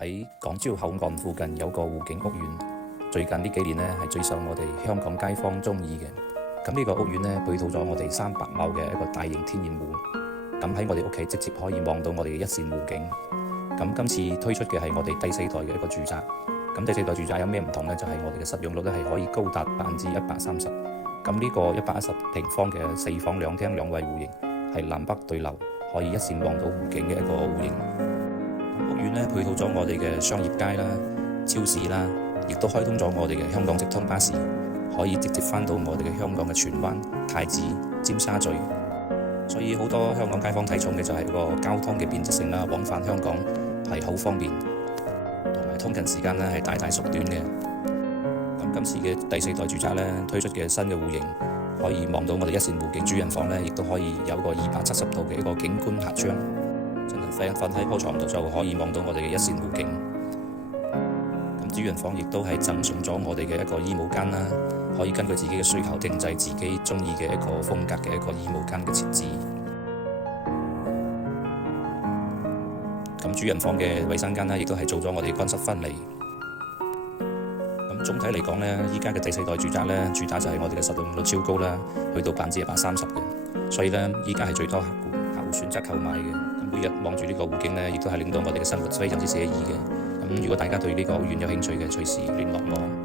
喺港珠澳口岸附近有個湖景屋苑，最近呢幾年呢係最受我哋香港街坊鍾意嘅。咁呢個屋苑呢，配套咗我哋300畝嘅一個大型天然湖，咁喺我哋屋企直接可以望到我哋嘅一線湖景。咁今次推出嘅係我哋第4代嘅一個住宅。咁第4代住宅有咩唔同呢？就係我哋嘅實用率咧係可以高達130%。咁呢個110平方嘅4房2廳2衛戶型係南北對流，可以一線望到湖景嘅一個戶型。屋苑呢，配套咗我哋嘅商業街啦、超市啦，亦都開通咗我哋嘅香港直通巴士，可以直接返到我哋嘅香港嘅荃灣、太子、尖沙咀。所以好多香港街坊睇重嘅就係個交通嘅便捷性啦，往返香港係好方便，同埋通勤時間呢係大大縮短嘅。咁今次嘅第4代住宅呢，推出嘅新嘅戶型，可以望到我哋一線湖景。主人房呢亦都可以有個270度嘅一個景觀客窗，真係瞓喺鋪床度就可以望到我哋嘅一線湖景。咁主人房亦都係贈送咗我哋嘅一個衣帽間啦，可以根據自己嘅需求定製自己鍾意嘅一個風格嘅一個衣帽間嘅設置。咁主人房嘅衛生間呢，亦都係做咗我哋乾濕分離。咁總體嚟講呢，依家嘅第4代住宅呢，主打就係我哋嘅實用率超高啦，去到130%嘅，所以呢，依家係最多客戶選擇購買嘅。咁每日望住呢個湖景呢，亦都係令到我哋嘅生活非常之寫意嘅。咁如果大家對呢個屋苑有興趣嘅，隨時聯絡我。